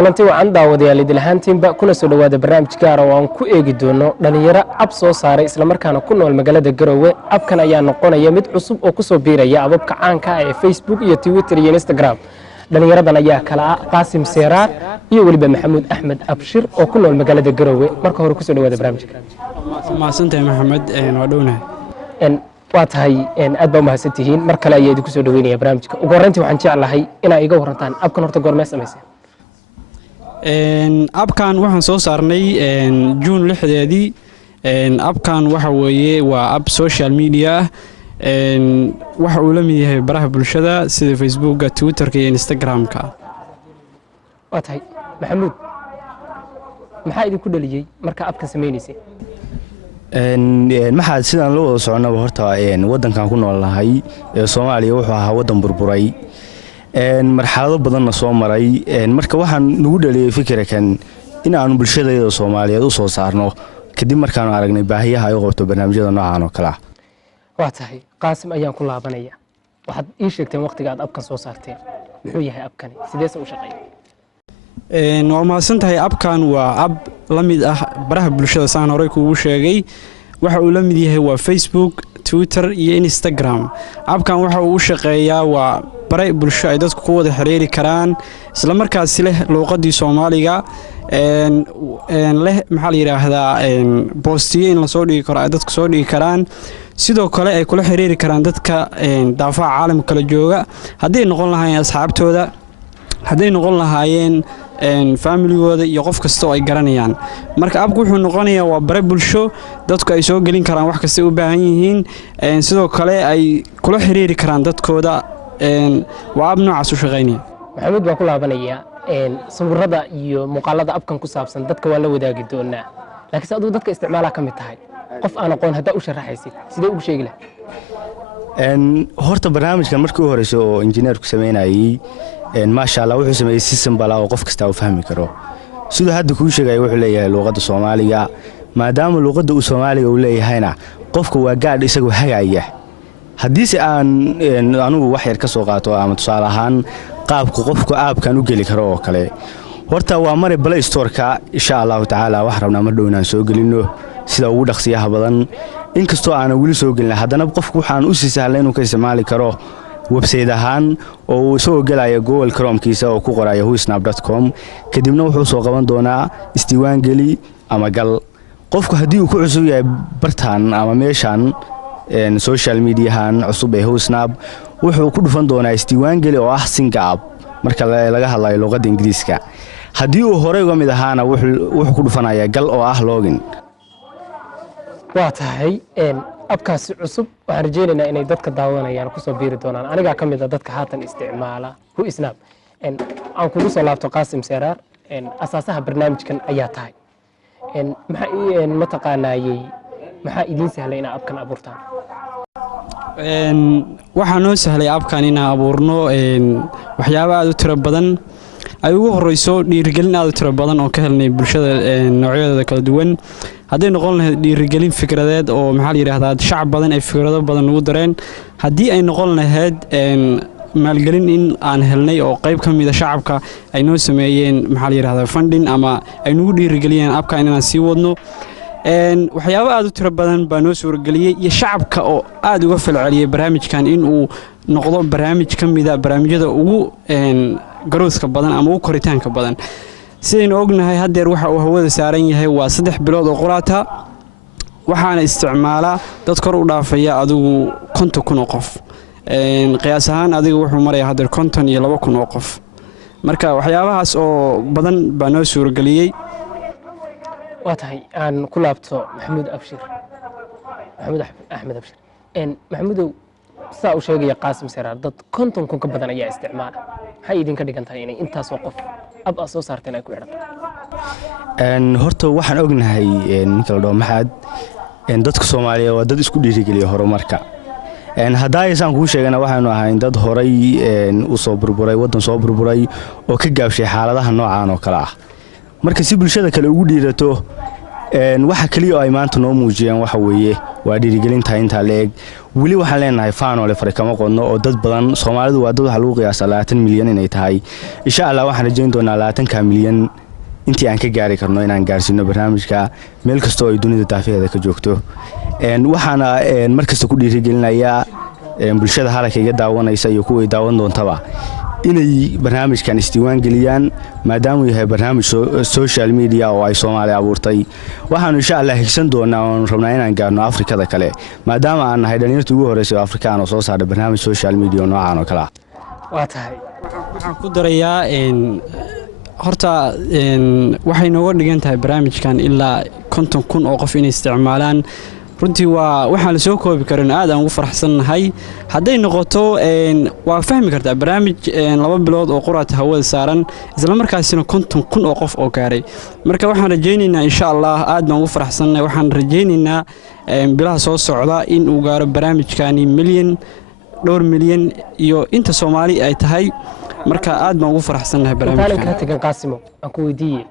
kulantii wacan daawadayaal idilhaantiinba kuna soo dhawaada barnaamij gaar ah oo aan ku eegi doono dhalinyaro ab soo saaray isla markaana ku nool magaalada Garowe. Abkan ayaa noqonaya mid cusub oo ku soo biiraya ababka caanka ah ee Facebook iyo Twitter iyo Instagram. dhalinyaradan ayaa kala ah Qaasim Seeraar iyo waliba Maxamuud Axmed Abshir oo ku nool magaalada Garowe. Marka hore ku soo dhawaada barnaamijka. Maasantay Maxamed waa dhownahay. waa tahay aad baa mahadsantihiin mar kale ayaa idinku soo dhaweynaya barnaamijka. Ugu horreyntii waxaan jeclahay inaa iga warantaan abkan horta goorma samaysay. abkan waxaan soo saarnay June 6deedii. abkan waxa weeye waa ab social media waxa uu la mid yahay baraha bulshada sida Facebook, Twitter iyo Instagram-ka. waa tahay Maxamuud maxaa idinku dhaliyay marka abkan sameeynaysa. maxaa sidaan loo wada soconaba horta wadankan ku noolnahay ee Soomaaliya wuxuu ahaa wadan burburay marxalado badan soo maray marka waxaan nagu dhaliyay fikirkan in aan bulshada Soomaaliyeed u soo saarno kadib markaan aragnay baahiyaha ay qabto barnaamijyada noocan oo kala. waa tahay Qaasim ayaan ku laabanaya. waxaad ii sheegteen waqtiga aad abkan soo saarteen muxuu yahay abkan sideese u shaqeeyay. waa mahadsantahay. abkan waa ab la mid ah baraha bulshada saan hore kuugu sheegay. waxa uu la mid yahay waa Facebook, Twitter iyo Instagram. abkan waxa uu u shaqeeyaa waa baray bulsho ay dadku ku wada xiriiri karaan isla markaas leh luqadii Soomaaliga leh maxaa la yiraahdaa boostiye in la soo dhigi karo ay dadku soo dhigi karaan sidoo kale ay kula xiriiri karaan dadka daafaca caalamka kala jooga haddii noqon lahaayeen asxaabtooda haddii noqon lahaayeen familygooda iyo qof kasta oo ay garanayaan. marka abku wuxuu noqonayaa waa bare bulsho dadku ay soo gelin karaan wax kasta u baahan yihiin sidoo kale ay kula xiriiri karaan dadkooda waa ab noocaas u shaqeynaya. Maxamuud baa ku laabanaya sawirada iyo muuqaalada abkan ku saabsan dadka waa la wadaagi doonaa laakiin adigu dadka isticmaala ka mid tahay qof aan aqoon hadaa u sharaxaysid sidee ugu sheegi lahayd. horta barnaamijkan markii hore oo injineerku sameynayay maasha Allah wuxuu sameeyay system bala oo qof kasta uu fahmi karo sidoo hadda ku sheegay wuxuu leeyahay luqadda Soomaaliga maadaama luqadda uu Soomaaliga uu leeyahayna qofka waa gaadh isagoo hagaaya haddii si aan anigu wax yar ka soo qaato ama tusaale ahaan qaabku qofku aabkan u geli karo oo kale horta waa maray Play Store-ka insha Allah taala wax rabnaa mar dhownaan soo gelino sida ugu dhaqsiyaha badan inkastoo aan wali soo gelin haddana qofku waxaan u sii sahlan inuu ka isticmaali karo website ahaan oo soo galaya Google Chrome-kiisa oo ku qoraya whoisnap.com kadibna wuxuu soo qaban doonaa isdiiwaan geli ama gal qofku haddii uu ku cusub yahay bartaan ama meeshan social media-han cusub ee Whoisnap wuxuu ku dhufan doonaa isdiiwaan geli oo ah Singap marka laga hadlayo luqadda Ingiriiska haddii uu hore uga mid ahaana wuxuu ku dhufanayaa gal oo ah login. waa tahay abkaasi cusub waxaan rajeynaynaa inay dadka daawanayaan ku soo biiri doonaan aniga ka mid ah dadka haatan isticmaala Whoisnap aan kugu soo laabto Qaasim Seeraar asaasaha barnaamijkan ayaa tahay ma taqaanaayay maxaa idin sahlay inaa abkan abuurtaan. waxaa noo sahlay abkan inaan abuurno waxyaabo aad u tiro badan ay ugu horeyso dhiirigelin aad u tiro badan oo ka helnay bulshada noocyadooda kala duwan haddii noqon lahayd dhiirigelin fikradeed oo maxaa la yiraahdaa shacab badan ay fikrado badan ugu dareen haddii ay noqon lahayd maalgelin in aan helnay oo qayb ka mid ah shacabka ay noo sameeyeen maxaa la yiraahdaa funding ama ay nagu dhiirigeliyeen abkan inaan sii wadno waxyaabo aad u tiro badan baa noo suurageliyay iyo shacabka oo aad uga falceliyay barnaamijkan in uu noqdo barnaamij ka mid ah barnaamijyada ugu garowska badan ama ugu koritaanka badan sidaynu ognahay haddeer waxa uu hawada saaran yahay waa 3 bilood oo quraata waxaana isticmaala dad kor u dhaafaya adigu 50,000 oo qof qiyaas ahaan adigu wuxuu marayaa haddeer 52,000 oo qof marka waxyaabahaas oo badan baa noo suurageliyay. waa tahay aan ku laabto Maxamuud Axmed Abshir Maxamuudow saa u sheegaya Qaasim Seeraar dad 50,000 ka badan ayaa isticmaala maxay idinka dhigan tahay inay intaas oo qof ab soo saarteen ay ku xidhan horta waxaan ognahay ninka la dhaho maxaad dadka Soomaaliyeed waa dad isku dhiirigeliya horumarka hadda aysan ku sheegana waxaanu ahayn dad horay u soo burburay wadan soo burburay oo ka gaabshay xaaladaha noocan oo kala ah marka si bulshada kale ugu dhiirato waxa kaliya oo ay maanta noo muujiyeen waxa weeye waa dhiirigelinta intaa leeg weli waxaan leenahay faanole fare kama qodno oo dad badan Soomaalidu waa dad waxa lagu qiyaasaa 20 milyan inay tahay insha Allah waxaan rajayn doonaa 20 milyan intii aan ka gaari karno inaan gaarsiino barnaamijka meel kasta oo ay dunida daafaheeda ka joogto waxaana markasta ku dhiirigelinayaa bulshada halkayga daawanaysa iyo kuwa daawan doontaba inay barnaamijkan isdiiwaan geliyaan maadaama uu yahay barnaamij social media oo ay Soomaali abuurtay waxaan insha Allah higsan doonaa oo rabnaa inaan gaarno Afrikada kale maadaama aan nahay dhalinyarada ugu horeysay oo Afrikaan oo soo saaray barnaamij social media noocan oo kale waa tahay waxaan ku darayaa horta waxay nooga dhigan tahay barnaamijkan ilaa 50,000 oo qof inay isticmaalaan runtii waxaan la soo koobi karin aad aan ugu faraxsanahay haday noqoto waa fahmi kartaa barnaamij 2 bilood oo quraata hawada saaran isla markaasina 50,000 oo qof oo gaaray marka waxaan rajaynaynaa insha Allah aad baan ugu faraxsanahay waxaan rajaynaynaa bilaha soo socda in uu gaaro barnaamijkani milyan 2 milyan iyo inta Soomaali ay tahay marka aad baan ugu faraxsanahay barnaamijkan ka tagan Qaasimo aan ku weydiiyay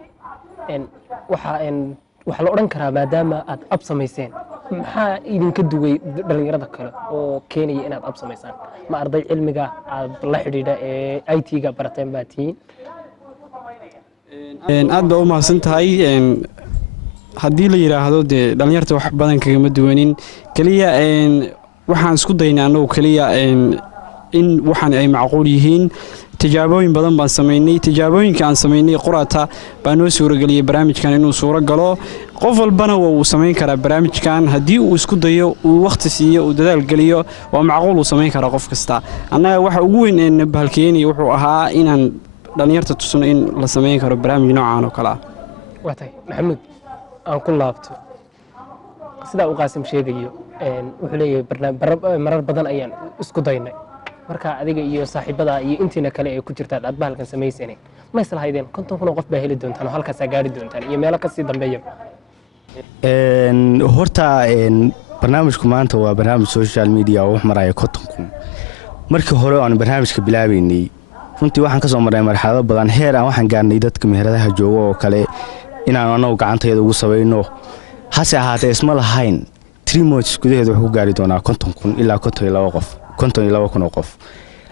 waxa la oran karaa maadaama aad ab sameyseen maxaa idinka duway dhalinyarada kale oo keenaya inaad ab sameysaan ma arday cilmiga aad la xidhiidha ee IT-ga barateen baa tihiin aad baa u mahadsan tahay haddii la yiraahdo dee dhalinyarta wax badan kagama duwanin kaliya waxaan isku daynaa annagu kaliya in waxaan ay macquul yihiin tijaabooyin badan baan sameynay tijaabooyinka aan sameynay quraata baa noo suurageliyay barnaamijkan inuu suura galo qof walbana uu sameyn karaa barnaamijkan haddii uu isku dayo uu waqti siiyo uu dadaal geliyo waa macquul uu sameyn karaa qof kasta annaga waxa ugu weyn ee bahalkeeyay wuxuu ahaa inaan dhalinyarta tusno in la sameyn karo barnaamij noocan oo kale watay maxamuud aan ku laabto sida uu Qaasim sheegayo wuxuu leeyahay marar badan ayaan isku daynay marka adiga iyo saaxiibada iyo intiina kale ay ku jirtaan aad bahalkan sameeyeen ma isla haydeen 50,000 qof baa heli doontaan oo halkaas gaari doontaan iyo meelo ka sii dambeeyo horta barnaamijku maanta waa barnaamij social media oo wax maraya 50,000 markii hore aan barnaamijka bilaabeynay runtii waxaan ka soo maray marxalado badan heer aan waxaan gaarnay dadka meheradaha jooga oo kale inaan anagu gacantayda ugu sameeyno hase ahaatee isma lahayn 3 months gudaheed wuxuu gaari doonaa 50,000 ilaa 52 qof 52,000 oo qof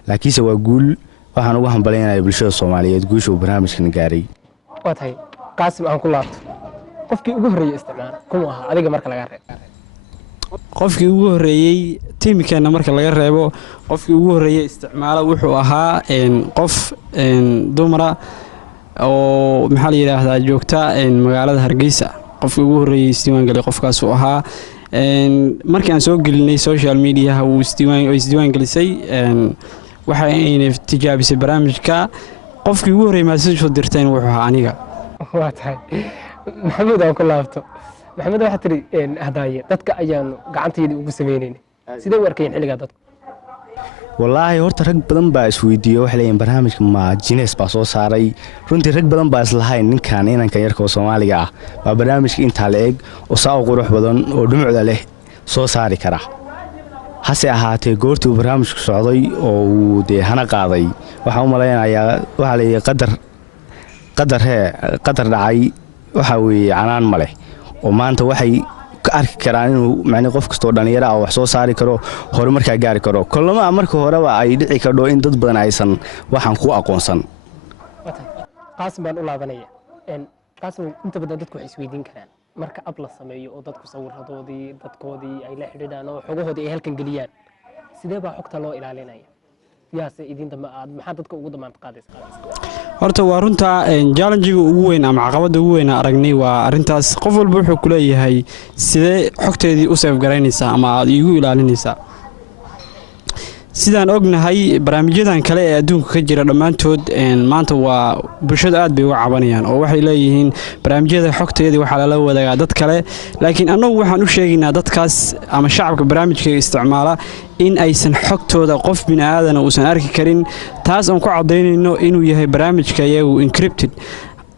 laakiinse waa guul waxaan ugu hambaleynayaa bulshada Soomaaliyeed guusha uu barnaamijkan gaaray waa tahay Qaasim aan ku laabto qofkii ugu horeeyay isticmaal kuma aha adiga marka laga reebo qofkii ugu horeeyay tiimkeena marka laga reebo qofkii ugu horeeyay isticmaala wuxuu ahaa qof dumara oo maxaa la yiraahdaa joogta magaalada Hargeysa qofkii ugu horeeyay isdiiwaan galay qofkaas uu ahaa markii aan soo gelinay social media uu isdiiwaan galisay waxa ay tijaabisay barnaamijka qofkii ugu horeeyay message soo dirteen wuxuu ahaa aniga waa tahay maxamuud aan ku laabto maxamuud waxa tiri hadaaye dadka ayaan gacantayda ugu sameeyeen sidee u arkeen xilliga dadku wallaahi horta rag badan baa isweydiiyay wax leeyahay barnaamijka ma Genius baa soo saaray runtii rag badan baa islahayn ninkan inanka yarka oo Soomaaliga ah baa barnaamijka inta leeg oo saa qurux badan oo dhumucda leh soo saari kara hase ahaatee goortii barnaamijku socday oo uu hana qaaday waxa u maleynayaa waxa leeyahay qadar dhacay waxa weeye canaan male oo maanta waxay ka arki karaan inuu macna qof kasto dhalinyaro ah wax soo saari karo horumarka gaari karo kulama marka horeba ay dhici karo in dad badan aysan waxaan ku aqoonsan Qaasim baan u laabanaya Qaasim inta badan dadku waxay isweydiin karaan marka ab la sameeyo oo dadku sawiradoodii dadkoodii ay la xidhiidhaan oo xogahoodii ay halkan galiyaan sidee baa xogta loo ilaalinaya yaase idin dama aad maxaa dadka ugu damaanad qaadaysaa horta waa runta challenge-ga ugu weyn ama caqabada ugu weyn aragnay waa arintaas qof walba wuxuu ku leeyahay sidee xogteedii u save garaynaysaa ama aad igu ilaalinaysaa sidaan ognahay barnaamijyadan kale ee adduunka ka jira dhamaantood maanta waa bulshada aad bay u cabanayaan oo waxay leeyihiin barnaamijyada xogteedii waxa la wadaagaa dad kale laakiin anagu waxaan u sheegaynaa dadkaas ama shacabka barnaamijka isticmaala in aysan xogtooda qof bini'aadan uusan arki karin taas aan ku cadeynayno inuu yahay barnaamijka iyagu encrypted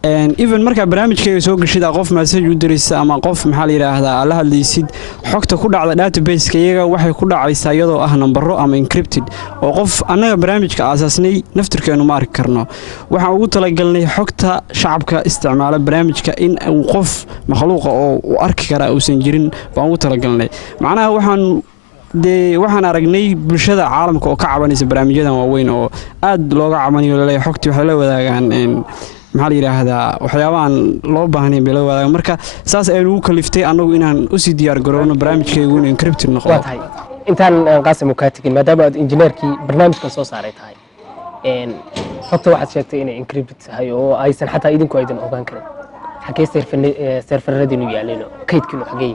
even markaa barnaamijkayga soo gashid qof message u diraysa ama qof maxaa la yiraahdaa la hadlaysid xogta ku dhacda database-ka iyaga waxay ku dhacaysaa iyadoo ah nambaro ama encrypted oo qof annaga barnaamijka aasaasnay naftirkeenu ma arki karno waxaan ugu talagalnay xogta shacabka isticmaala barnaamijka in uu qof makhluuqa oo u arki kara uusan jirin baan ugu talagalnay macnaha waxaan aragnay bulshada caalamka oo ka cabanaysa barnaamijyadan waaweyn oo aad looga cabanayo laleeyahay xogtii waxay la wadaagaan maxaa la yiraahdaa waxyaabahan loo baahnayn bay la wadaagaan marka saas aynu ugu kaliftay annagu inaan usii diyaar garowno barnaamijkaygu inuu encrypted noqdo. waa tahay intaan qaasim kaa tegin maadaama aad injineerkii barnaamijkan soo saaray tahay xogta waxaad sheegtay inay encrypted tahay oo aysan xataa idinku aydan ogaan karin xagee serfaradiinu yaalleen kaydkiinu xagee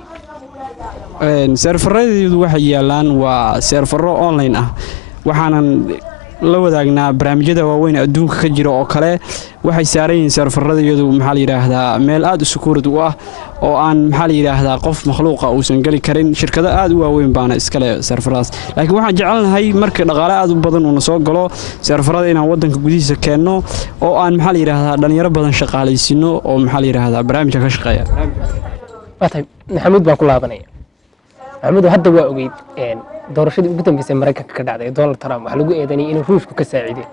serfaradeedu waxay yaalaan waa serfaro online ah waxaanan la wadaagnaa barnaamijyada waaweyn adduunka ka jira oo kale waxay saaran yihiin serfaradeedu maxaa la yiraahdaa meel aad u security u ah oo aan maxaa la yiraahdaa qof makhluuqa uusan gali karin shirkado aad u waaweyn baana iskale serfaradaas laakiin waxaan jecelnahay marka dhaqaale aad u badan uu soo galo serfarada inaan wadanka gudihiisa keenno oo aan maxaa la yiraahdaa dhalinyaro badan shaqaalaysiino oo maxaa la yiraahdaa barnaamijka ka shaqeeya. waa tahay maxamuud baan ku laabanaya maxamuud hadda waa ogeyd doorashadii ugu dambeysay Mareykanka ka dhacday Donald Trump waxa lagu eedeeyay inuu Ruushku ka saaciday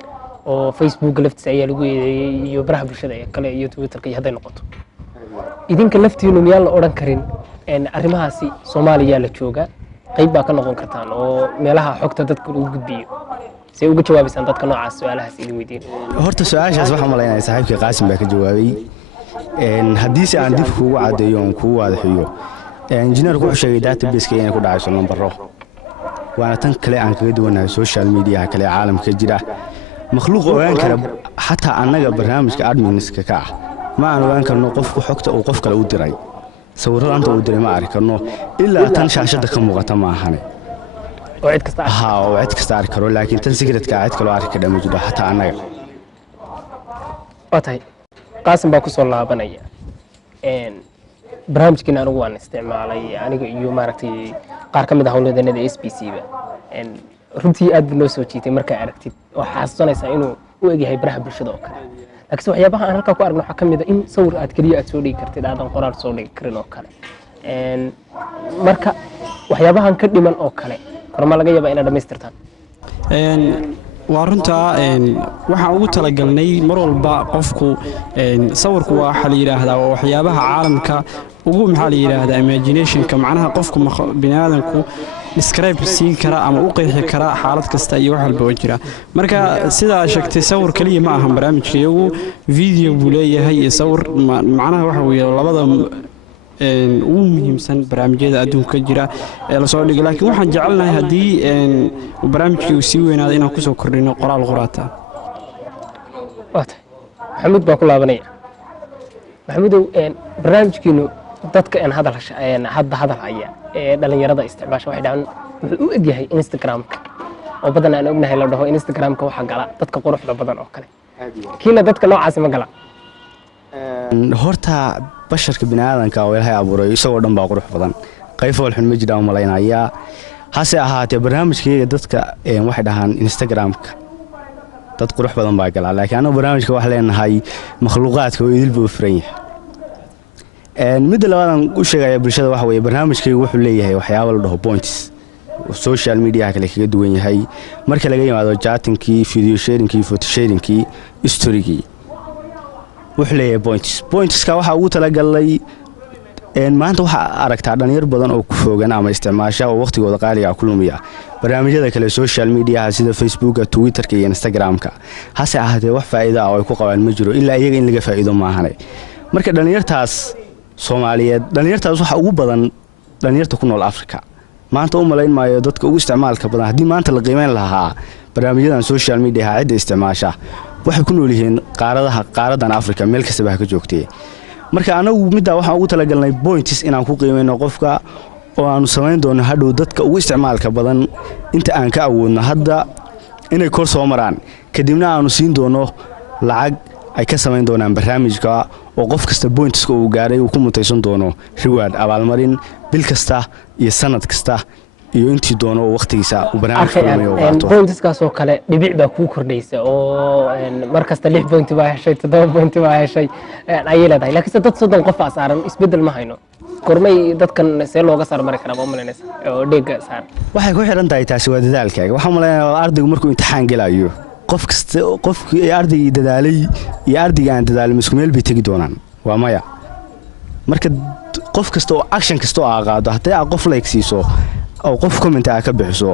oo Facebook laftiisa ayaa lagu eedeeyay iyo baraha bulshada kale iyo Twitter-ka iyo haday noqoto idinka laftiinu miyaan la oran karin arrimahaasi Soomaaliya la jooga qayb baa ka noqon kartaan oo meelaha xogta dadka lagu gudbiyo si uga jawaabaysan dadka noocaas su'aalahaas idin weydiin horta su'aashaas waxa malaynayaa saaxiibkii Qaasim baa ka jawaabay haddii si aan dib kuugu cadeeyo oo kuugu wadaxiyo injineerku wuxuu sheegay database-ka inay ku dhacayso nambaro waana tan kale aan kaga duwanahay social media kale caalamka jira makhluuq ogaan kara xataa annaga barnaamijka adminska ka ah ma aan ogaan karno qofku xogta uu qof kale u diray sawirada anta uu diray ma arki karno ilaa tan shaashada ka muuqata ma ahane oo cid kasta arki karo laakiin tan secret-ka cid kale arki kara ma jiro xataa annaga. waa tahay Qaasim baa ku soo laabanaya barnaamijkiina anigu waan isticmaalay aniga iyo maaragtay qaar ka mid ah howladeennada SBC-ba runtii aad buu noo soo jiitay markaa aragtid oo xasuusanaysaa inuu u egyahay baraha bulshada oo kale laakiin waxyaabaha aan halkaa ku aragno waxaa ka mid ah in sawir aad keliya aad soo dhigi kartid aadan qoraal soo dhigi karin oo kale marka waxyaabahan ka dhiman oo kale korma laga yaabaa inaad dhammaystirtaan. waa runtaa waxaan ugu talagalnay mar walba qofku sawirku waxa la yiraahdaa waa waxyaabaha caalamka ugu maxaa la yiraahdaa imagination-ka macnaha qofku bini'aadanku describe siin kara ama u qeexi kara xaalad kasta iyo wax walba oo jira marka sidaa sheegtay sawir kaliya ma ahan barnaamijkeegu video buu leeyahay iyo sawir macnaha waxa weeye labada ugu muhiimsan barnaamijyada adduunka jira ee la soo dhigay laakiin waxaan jecelnahay haddii barnaamijkii sii weynaado inaan kusoo kordhino qoraal qoraata. waa tahay maxamuud baan ku laabanaya maxamuudow barnaamijkiinu dadka hadda hadalhaya ee dhalinyarada isticmaasha waxay dhahaan wuxuu u egyahay Instagram-ka oo badan aan ognahay la dhaho Instagram-ka waxa gala dadka quruxda badan oo kale kiina dadka noocaas ma gala horta basharka bini'aadanka oo Ilaahay abuuray isagoo dhan baa qurux badan qayb walxun ma jiraan malaynayaa hase ahaatee barnaamijkayga dadka waxay dhahaan Instagram-ka dad qurux badan baa gala laakiin anagu barnaamijka wax leenahay makhluuqaadka oo idil buu furan yahay mid labaad u sheegaya bulshada waxa weeye barnaamijkaygu wuxuu leeyahay waxyaabo la dhaho points social media kale kaga duwan yahay marka laga yimaado chatting-kii video sharing-kii photo sharing-kii story-kii wuxuu leeyahay points-ka waxa ugu talagalay maanta waxa aragtaa dhalinyar badan oo ku foogan ama isticmaasha oo waqtigooda qaaliga ku lumiya barnaamijyada kale social media sida Facebook Twitter-ka iyo Instagram-ka hase ahaatee wax faa'iido ah oo ay ku qabaan ma jiro ilaa iyaga in laga faa'iido ma ahane marka dhalinyartaas Soomaaliyeed dhalinyartaas waxa ugu badan dhalinyarta ku nool Afrika maanta u malayn maayo dadka ugu isticmaalka badan haddii maanta la qiimeyn lahaa barnaamijyadan social media cid isticmaasha waxay ku nool yihiin qaaradan Afrika meel kasta baa ka joogtay marka anagu midda waxaan ugu talagalnay points inaan ku qiimeyno qofka oo aanu samayn doono hadhow dadka ugu isticmaalka badan inta aan ka awoodno hadda inay kor soo maraan kadibna aanu siin doono lacag ay ka samayn doonaan barnaamijka oo qof kasta points uu gaaray uu ku mutaysan doono reward abaalmarin bil kasta iyo sanad kasta iyo intii doono oo waqtigiisa uu barnaamijka lumiyo qaato pointskaas oo kale dhibic baa kuu kordhaysa oo mar kasta 6 point baa heshay 7 point baa heshay ayay leedahay laakiin dad 30 qof saaran isbedel ma hayno kormay dadkan see looga saar mari karaa maamulnaysa oo dheega saar waxay ku xiran tahay taasi waa dadaalkaaga waxaan maleynayaa ardaygu markuu imtixaan gelayo qof kasta qofkii ardaygii dadaalay iyo ardayga aan dadaalin isku meel bay tagi doonaan waa maya marka qof kasta oo action kasta oo qaado haddii aad qof like siiso oo qof comment ah ka bixiso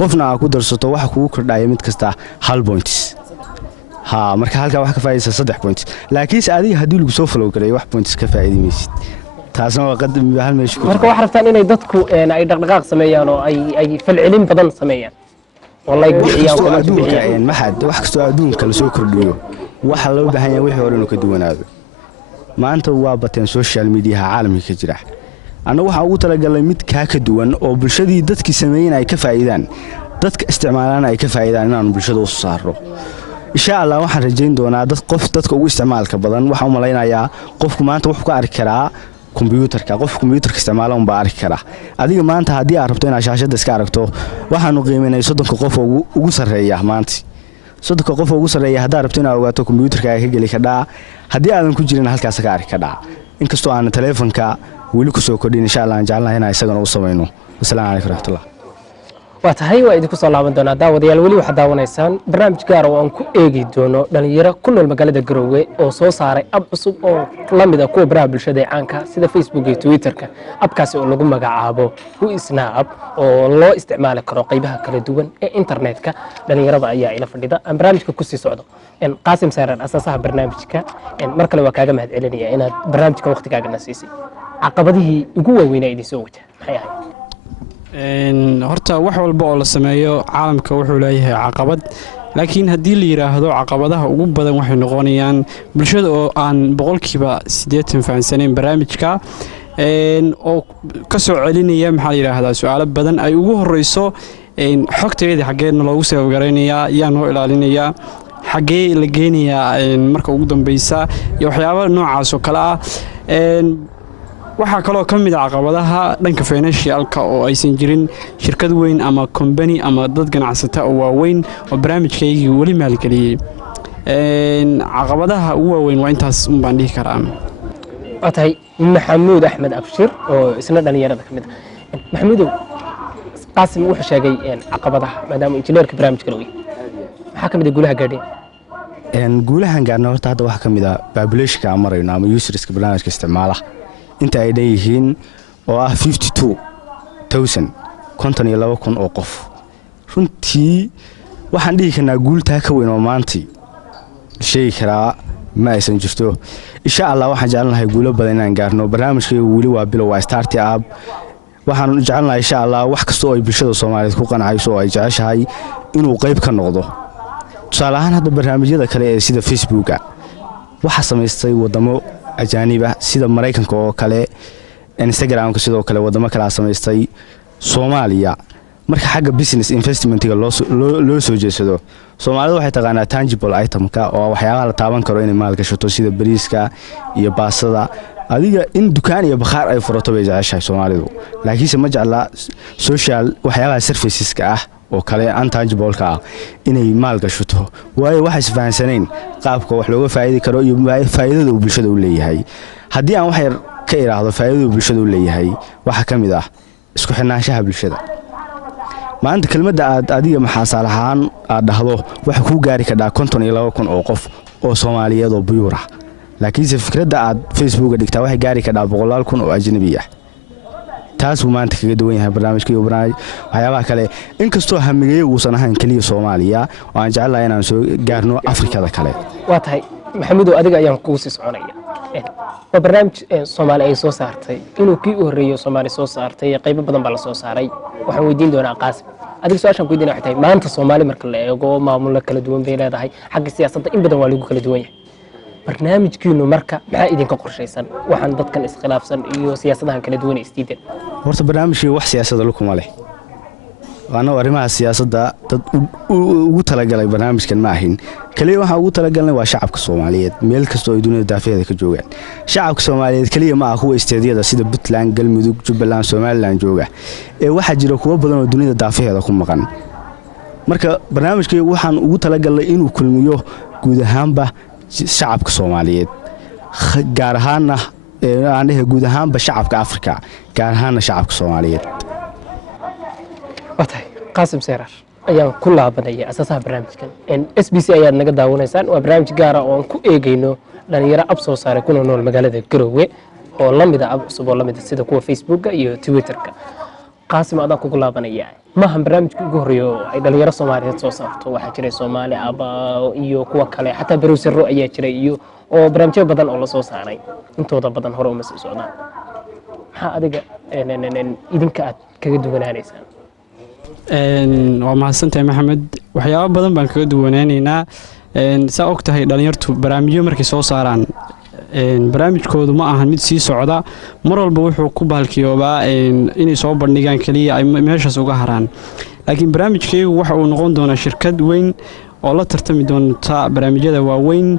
qofna aad ku darsato waxa kugu kordhaya mid kasta 1 points marka halka wax ka faa'iideysa 3 points laakiin adiga hadii lagu soo follow garay wax points ka faa'iideymaysid taasna waa qadam hal meesha ku marka wax rabtaan inay dadku ay dhaqdhaqaaq sameeyaan oo ay falcelin badan sameeyaan wallahi bixiyaan comment bixiyaan maxad wax kasta oo adduunka la soo kordhiyo waxa loo baahan yahay wixii hore inuu ka duwanaado maanta waa bateen social media caalamiga ka jira anagu waxa ugu talagalay mid ka duwan oo bulshadii dadkii sameeyeen ay ka faa'iidaan dadka isticmaalaan ay ka faa'iidaan inaan bulshada u saaro insha Allah waxaan rajayn doonaa dadka ugu isticmaalka badan waxaan u maleynayaa qofku maanta wuxuu ka arki karaa computerka qof computerka isticmaala un baa arki kara adiga maanta hadii aad rabto inaad shaashada iska aragto waxaanu qiimeynay 30 qof ugu sareeya maanta 30 qof ugu sareeya hadaa rabto inaad ogaato computerka ka gali kadhaa hadii aadan ku jirin halkaas ka arki kadhaa inkastoo aan telefonka wili ku soo kordhin insha Allah aan jeclahay inaan isagana u sameeyno assalaamu alaykum warahmatullaah waa tahay waa idinku soo laaban doonaa daawadayaal weli waxaad daawanaysaan barnaamij gaar ah oo aan ku eegi doono dhalinyaro ku nool magaalada Garowe oo soo saaray ab cusub oo la mid ah kuwa baraha bulshada ee caanka sida Facebook iyo Twitter-ka abkaasi oo lagu magacaabo Snap oo loo isticmaali karo qaybaha kala duwan ee internet-ka dhalinyarada ayaa ila fadhida aan barnaamijka ku sii socdo Qaasim Saaran asaasaha barnaamijka mar kale waa kaaga mahadcelinaya inaad barnaamijka waqtigaaga na siisay caqabadihii ugu waaweyn ee idin soo wajah maxay ahayd horta wax walba oo la sameeyo caalamka wuxuu leeyahay caqabad laakiin haddii la yiraahdo caqabadaha ugu badan waxay noqonayaan bulshada oo aan boqolkiiba 80 fahansaneyn barnaamijka oo ka soo celinaya maxaa la yiraahdaa su'aalo badan ay ugu horeyso xogteeda xageedna loogu soo gareynayaa yaa noo ilaalinayaa xagee la geenayaa marka ugu dambaysa iyo waxyaabo noocaas oo kala ah waxa kale oo kamid ah caqabadaha dhanka financialka oo aysan jirin shirkad weyn ama company ama dad ganacsata oo waaweyn oo barnaamijkayga wali maalgeliyay caqabadaha ugu waaweyn waa intaas un baan dhihi karaa watay maxamuud axmed abshir oo isna dhalinyarada kamid ah maxamuudow qaasim wuxuu sheegay caqabadaha maadaama injineerka barnaamijka loo yahay maxaa kamid ah guulaha gaadheen guulahan gaarna horta hadda waxa kamid ah population-ka amarayno ama userska barnaamijka isticmaala inta ay leeyihiin oo ah 52,000 oo qof runtii waxaan dhihi karnaa guultaa ka weyn oo maanta sheegi karaa ma aysan jirto insha Allah waxaan jecelnahay guulo badan inaan gaarno barnaamijkeedu wali waa bilow waa start up waxaan jecelnahay insha Allah wax kasta oo ay bulshada Soomaaliyeed ku qancayso oo ay jeceshahay inuu qayb ka noqdo tusaale ahaan hadda barnaamijyada kale ee sida Facebook-ka waxa samaystay wadamo ajaaniba sida Mareykanka oo kale Instagram-ka sidoo kale wadamo kala samaystay Soomaaliya marka xagga business investment-ga loo soo jeesado Soomaalidu waxay taqaanaa tangible item-ka oo waxyaabaha la taaban karo inay maal gashato sida bariiska iyo baasada adiga in dukaan iyo bakhaar ay furato bay jeceshahay Soomaalidu laakiin ma jecla social waxyaabaha services-ka ah oo kale intangible-ka inay maal gashato waayo waxa isfahansaneen qaabka wax looga faa'iidi karo iyo faa'iidada uu bulshada u leeyahay haddii aan wax yar ka iraahdo faa'iidada uu bulshada u leeyahay waxa kamid ah isku xirnaanshaha bulshada maanta kelmadda aad adiga maxaa saalahaan aad dhahdo waxa ku gaari ka dhaa 52,000 oo qof oo Soomaaliyeed oo buyuur ah laakiin fikradda aad Facebook-ga dhigtaa waxa gaari ka dhaa 100,000 oo ajnabi ah taas uu maanta kaga duwan yahay barnaamijka iyo waxyaabaha kale inkastoo hamigeeyo uusan ahayn kaliya Soomaaliya oo aan jecelahay inaan soo gaarno Afrikada kale waa tahay maxamuudow adiga ayaan kugu sii soconaya waa barnaamij Soomaali ay soo saartay inuu kii u horeeyo Soomaali soo saartay qayb badan baa la soo saaray waxaan weydiin doonaa Qaasim adiga su'aashan ku weydiinaa waxay tahay maanta Soomaali marka la eego maamul kala duwan bay leedahay xagga siyaasadda in badan waa lagu kala duwan yahay barnaamijkiinu marka maxaa idinka qorshaysan waxaan dadkan iskhilaafsan iyo siyaasadahan kala duwan isdiidan horta barnaamijkii wax siyaasadda kuma leh waana arrimaha siyaasadda dad ugu talagalay barnaamijkan ma ahin kaliya waxaan ugu talagalnay waa shacabka Soomaaliyeed meel kasta oo dunida daafeeda ka joogaan shacabka Soomaaliyeed kaliya ma aha kuwa isteediyada sida Puntland Galmudug Jubbaland Somaliland jooga waxa jira kuwa badan oo dunida daafeeda ku maqan marka barnaamijkaygu waxaan ugu talagalnay inuu kulmiyo guud ahaanba shacabka Soomaaliyeed gaar ahaanna aan dhahay guud ahaanba shacabka Afrika gaar ahaanna shacabka Soomaaliyeed watay qaasim seerar ayaan ku laabanaya asaasaha barnaamijkan SBC ayaad naga daawanaysaan waa barnaamij gaar ah oo aan ku eegayno dhalinyaro ab soo saaray kuna nool magaalada Garowe oo la mid ah ab cusub oo la mid ah sida kuwa Facebook iyo Twitter-ka qaasim aad ku laabanaya ma barnaamijka ugu horeeyo ay dhalinyaro Soomaaliyeed soo saarto waxa jiray Soomaali aba iyo kuwa kale xataa Browser ayaa jiray iyo oo barnaamijyo badan oo la soo saaray intooda badan hore uma soo socdaan waxa adiga idinka aad kaga duwanaanaysaan waa mahadsantahay Maxamed waxyaabo badan baan kaga duwanaanaynaa saa og tahay dhalinyartu barnaamijyo markay soo saaraan barnaamijkoodu ma ahan mid sii socda mar walba wuxuu ku baalkiyoobaa inay soo bandhigaan kaliya ay meeshaas uga haraan laakiin barnaamijkaygu waxa uu noqon doonaa shirkad weyn oo la tartami doonta barnaamijyada waaweyn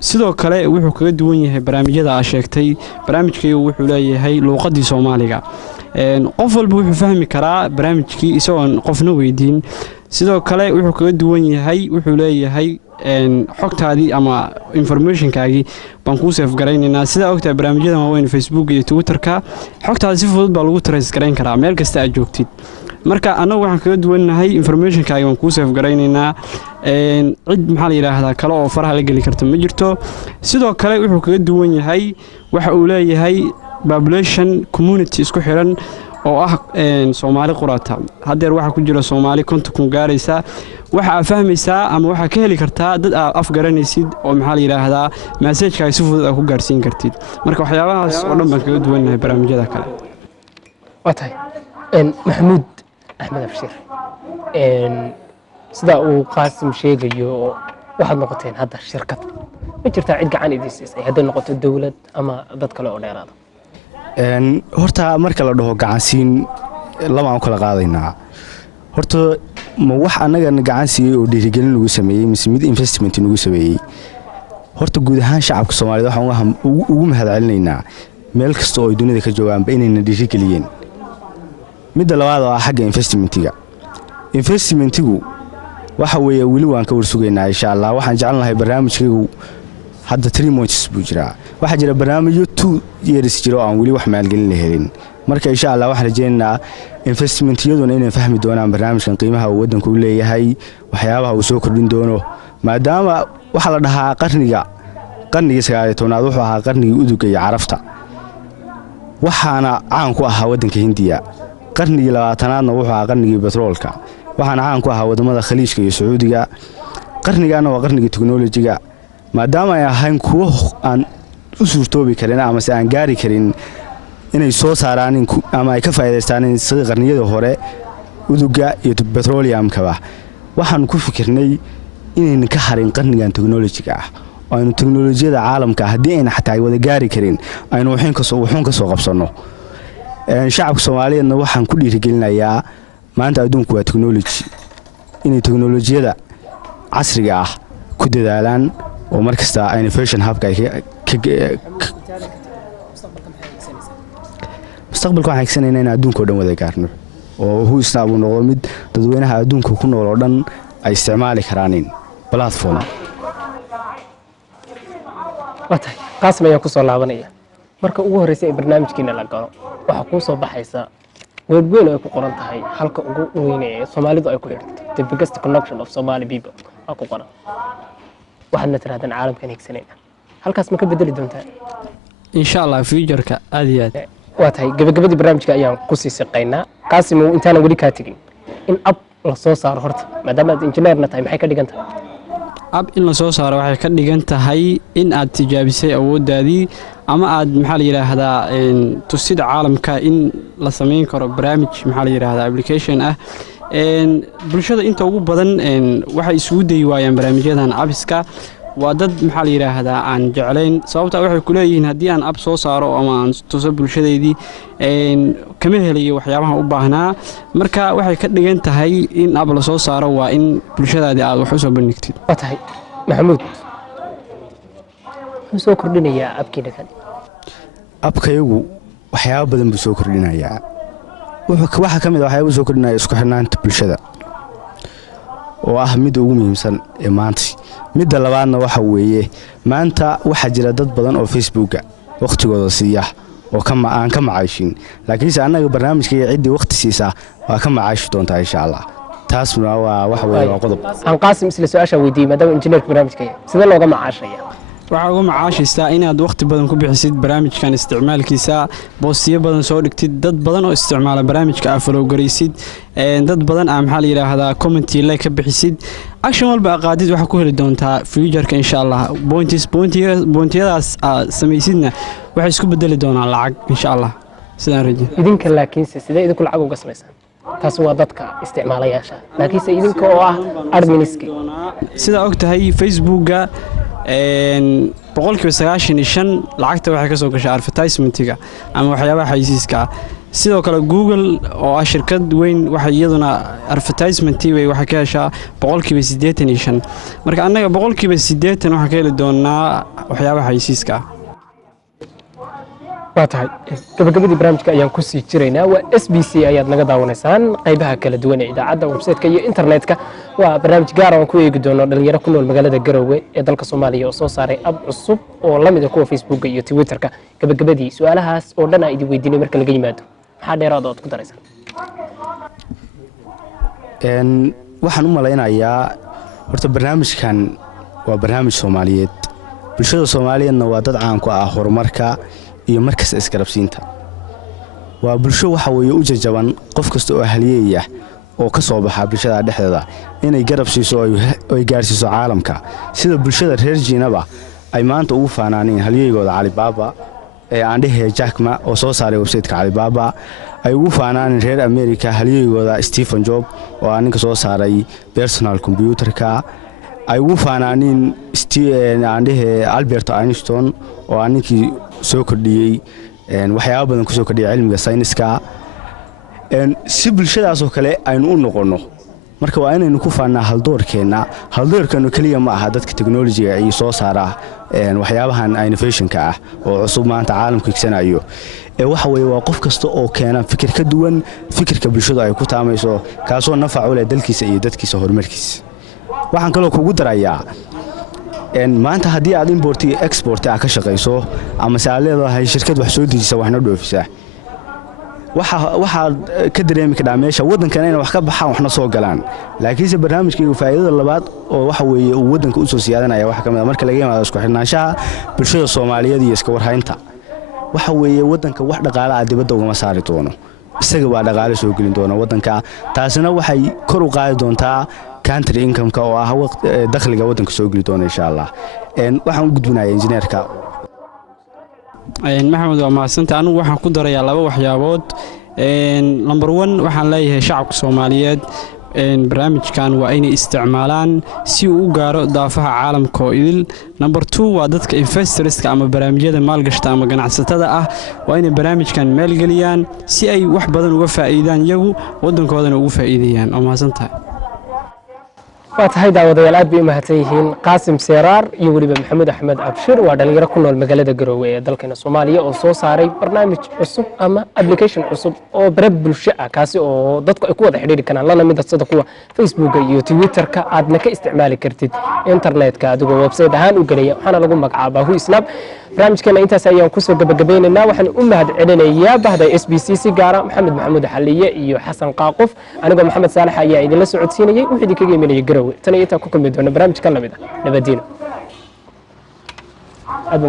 sidoo kale wuxuu kaga duwan yahay barnaamijyada aad sheegtay barnaamijkaygu wuxuu leeyahay luuqadii Soomaaliga qof walba wuxuu fahmi karaa barnaamijkii isagoon qofna weydiin sidoo kale wuxuu kaga duwan yahay wuxuu leeyahay xogtaadii ama informationkaagii baan kuu save garaynaynaa sida ogtahay barnaamijyada waaweyn Facebook iyo Twitter-ka xogtaada si fudud baa lagu trace garayn karaa meel kasta aad joogtid marka anagu waxaan kaga duwanahay informationkaagii baan kuu save garaynaynaa cid maxaa la yiraahdaa kale oo faraha la geli karta ma jirto sidoo kale wuxuu kaga duwan yahay waxa uu leeyahay population community isku xiran oo ah Soomaali quraata hadeer waxa ku jira Soomaali konta kun gaaraysa waxa fahmaysaa ama waxa ka heli kartaa dad af garanaysid oo maxaa la yiraahdaa message-ka si fudud ku gaarsiin kartid marka waxyaabahaas oo dhan baan kaga duwanahay barnaamijyada kale watay Maxamuud Axmed Abshir sida uu qaasim sheegayo waxaad noqoteen hadda shirkad ma jirtaa cid gacan idin siisay hadda noqoto dawlad ama dad kale oo dheeraada horta marka la dhaho gacansiin lama aan kala qaadaynaa horta ma wax anaga gacan siiyay oo dhiirigelin lagu sameeyay mise mid investment lagu sameeyay horta guud ahaan shacabka Soomaaliyeed waxaan ugu mahadcelinaynaa meel kasta oo dunida ka joogaanba inayna dhiirigeliyeen midda labaad oo xagga investmentigu waxa weeye wali waan ka warsugaynaa insha Allah waxaan jecelnahay barnaamijkaygu hadda 3 months buu jiraa waxa jira barnaamijyo 2 years jiro aan wali wax maalgelin la helin marka insha Allah waxaan rajaynaynaa investmentiyaduna inay fahmi doonaan barnaamijkan qiimaha uu wadanku u leeyahay waxyaabaha uu soo kordhin doono maadaama waxa la dhahaa qarniga 19aad wuxuu ahaa qarnigii uduga iyo carafta waxaana caan ku ahaa wadanka Hindiya qarnigii 20aadna wuxuu ahaa qarnigii petroolka waxaana caan ku ahaa wadamada Khaliijka iyo Sacuudiga qarnigaana waa qarnigii technology-ga maadaama ay ahayn kuwa aan u suurtoobi karin ama aan gaari karin inay soo saaraan ama ay ka faa'iideystaan sida qarniyada hore uduga iyo petroleum-ka waxaan ku fikirnay inayna ka harin qarnigan technology-ga ah oo aynu teknolojiyada caalamka haddii ayna xataa wada gaari karin aynu waxaan ka soo qabsano shacabka Soomaaliyeedna waxaan ku dhiirigelinayaa maanta adduunku waa technology inay teknolojiyada casriga ah ku dadaalaan oo markasta innovation hubka mustaqbalka waxaan xigsanayna in adduunka oo dhan wada gaarno oo uu isnaabu noqdo mid dadweynaha adduunka ku nool oo dhan ay isticmaali karaan platform watay qaasim ayaan ku soo laabanaya marka ugu horeysay barnaamijkeena la galo waxa ku soo baxaysa weyn ay ku qoran tahay halka ugu weyn ee Soomaalidu ay ku xirto the biggest connection of Somali people ku qoran waxaana tiraahdan caalamkan higsanayna halkaas ma ka bedeli doontaa insha Allah future-ka aad iyo aad watay gabagabadii barnaamijka ayaan ku sii shaqeynaa qaasim intaan wali ka tagin in app la soo saaro horta maadaama aad engineer-na tahay maxay ka dhigan tahay app in la soo saaro waxay ka dhigan tahay in aad tijaabisay awooddaadii ama aad maxaa la yiraahdaa tusida caalamka in la sameyn karo barnaamij maxaa la yiraahdaa application ah bulshada inta ugu badan waxay isugu day waayaan barnaamijyadan apps-ka waa dad maxaa la yidhaahdaa aan jeclayn sababta waxay ku leeyihiin haddii aan ab soo saaro ama aan tuso bulshadeydii kama helayo waxyaabaha u baahnaa marka waxay ka dhigan tahay in ab la soo saaro waa in bulshadaadii aad wax u soo bandhigtid. waa tahay maxamuud wuxuu soo kordhinayaa abkiina kan abkayagu waxyaabo badan buu soo kordhinayaa waxa ka mid ah waxyaabo soo kordhinaya isku xirnaanta bulshada oo ah mid ugu muhiimsan ee maanta midda labaadna waxa weeye maanta waxa jira dad badan oo facebooka waqtigooda siiya oo aan ka macaashin laakiinse annaga barnaamijkayga ciddii waqti siisaa waa ka macaashi doontaa insha allah taasna waa waxa weeye waa qodob aan qaasim isla su'aasha weydiiyey maadaama injineerka barnaamijkaya sidee looga macaashaya waxaa uga macaashaysaa inaad waqti badan ku bixisid barnaamijkan isticmaalkiisa boostiyo badan soo dhigtid dad badan oo isticmaala barnaamijka aad falowgaraysid dad badan aa maxaa la yidhaahdaa commenti like ka bixisid action walba aqaadid waxaa ku heli doontaa futureka insha allah boontiyadaas aad samaysidna waxay isku bedeli doonaan lacag insha allah sidaan rajin idinka laakiinse sidee idinku lacag uga samaysaan taas waa dadka isticmaalayaasha laakiinse idinka oo ah adminiski sidaa og tahay facebooka boqolkiiba 95 lacagta waxay ka soo gashaa advertisementiga ama waxyaabaha xayisiiska sidoo kale Google oo ah shirkad weyn waxay iyaduna advertisementiga waxay ka heshaa boqolkiiba 85 marka annaga boqolkiiba 80 waxa ka heli doonaa waxyaabaha xayisiiska waa tahay gabagabadii barnaamijka ayaan ku sii jiraynaa waa SBC ayaad naga daawanaysaan qaybaha kala duwan ee idaacadda website-ka iyo internetka waa barnaamij gaar ah oo ku eegi doono dhalinyaro ku nool magaalada Garowe ee dalka Soomaaliya oo soo saaray ab cusub oo la mid ah kuwa Facebook iyo Twitter-ka gabagabadii su'aalahaas oo dhan ay idin weydiinay marka laga yimaado maxaa dheeraad oo ku daraysan waxaan u malaynayaa horta barnaamijkan waa barnaamij Soomaaliyeed bulshada Soomaaliyeedna waa dad caan ku ah horumarka iyo markas iskarabsiinta waa bulsho waxa weeye u jajaban qof kasta oo halyeeyah oo ka soo baxa bulshada dhexdeeda inay garab siiso oo ay gaarsiiso caalamka sida bulshada reer Jiinaba ay maanta ugu faanaaneen halyeeyigooda Alibaba ee aan dhahay Jack Ma oo soo saaray website-ka Alibaba ay ugu faanaaneen reer America halyeeyigooda Stephen Jobs oo aaninka soo saaray personal computer-ka ay ugu faanaaneen aan dhahay Albert Einstein oo aaninkii soo kordhiyay waxyaabo badan ku soo kordhiyay cilmiga sayniska si bulshadaas oo kale aynu u noqono marka waa inaynu ku faanaa haldoorkeena kaliya ma aha dadka technology-ga ay soo saara waxyaabahan innovation-ka ah oo cusub maanta caalamka igsanayo waxa weeye waa qof kasta oo keena fikir ka duwan fikirka bulshada ay ku taamayso kaasoo nafac u leh dalkiisa iyo dadkiisa horumarkiisa waxaan kaloo kugu darayaa maanta haddii aad import iyo export ka shaqayso ama aad leedahay shirkad wax soo dejisa waxna dhoofisa waxaad ka dareemi kartaa meesha waddankan inay wax ka baxaan waxna soo galaan laakiinse barnaamijkaygu faa'iidada labaad oo waxa weeye uu waddanka u soo siyaadanaya waxa ka mid ah marka laga yimaado isku xirnaanshaha bulshada Soomaaliyeed iyo iska warhaynta waxa weeye waddanka wax dhaqaale ah dibadda uga saari doono isaga waa dhaqaale soo gelin doona waddanka taasina waxay kor u qaadi doontaa country income-ka oo ah dakhliga waddanka soo geli doona insha Allah waxaan u gudbinayaa injineerka maxamed waa maasanta anigu waxaan ku darayaa laba waxyaabood number 1 waxaan leeyahay shacabka Soomaaliyeed barnaamijkan waa inay isticmaalaan si uu u gaaro daafaha caalamka oo idil number 2 waa dadka investorska ama barnaamijyada maalgashada ama ganacsatada ah waa inay barnaamijkan maalgeliyaan si ay wax badan uga faa'iidaan iyagu waddankoodana ugu faa'iideeyaan oo maasantahay waa tahay daawadayaal aad bay u mahadsan yihiin qaasim seeraar iyo weliba maxamuud axmed abshir waa dhalinyaro ku nool magaalada Garowe ee dalkeena Soomaaliya oo soo saaray barnaamij cusub ama application cusub oo barab bulsho ah kaasi oo dadku ay ku wada xiriiri karaan lana mid sida kuwa Facebook iyo Twitter-ka aadna ka isticmaali kartid internet-ka adigoo website ahaan u galaya waxaana lagu magacaabaa Hu Snap barnaamijkeena intaas ayaan ku soo gabagabaynaynaa waxaan u mahad celinayaa bahda SBC si gaar ah Maxamed Maxamuud Xaliye iyo Xasan Qaaqof anigoo Maxamed Saalax ayaa idin la socodsiinayay wixii idinkaga imanayay Garowe tan iyo inta ku kulmi doona barnaamijka lamid ah nabadiina aad